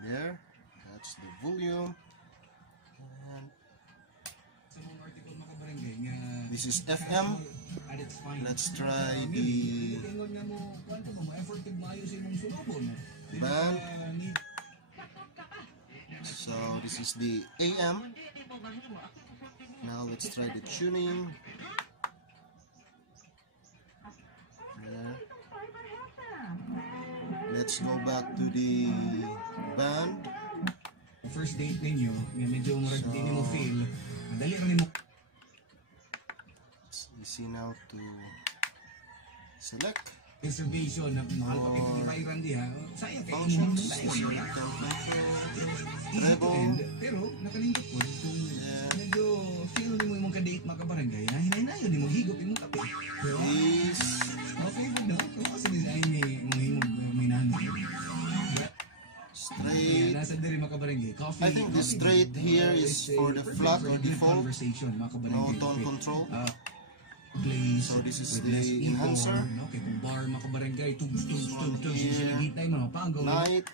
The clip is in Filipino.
There, that's the volume. And this is FM. Let's try the band. So this is the AM. Now let's try the tuning. There. Let's go back to the band. First date ninyo, medyo hindi mo feel, madali rin mo. It's easy now to select. Reservation na mahal pa kita kairan di ha. Sayang kayo Functions, mo treble. Pero nakalingkot ko kung medyo feel mo imong ka-date makabarangay, hinay-nayo di mo higop imong kape. This Okay po daw. Kung kasi design ni imong minahan. straight. Coffee, I think the straight here is for the flat or default. No tone control. So this is the enhancer. Night.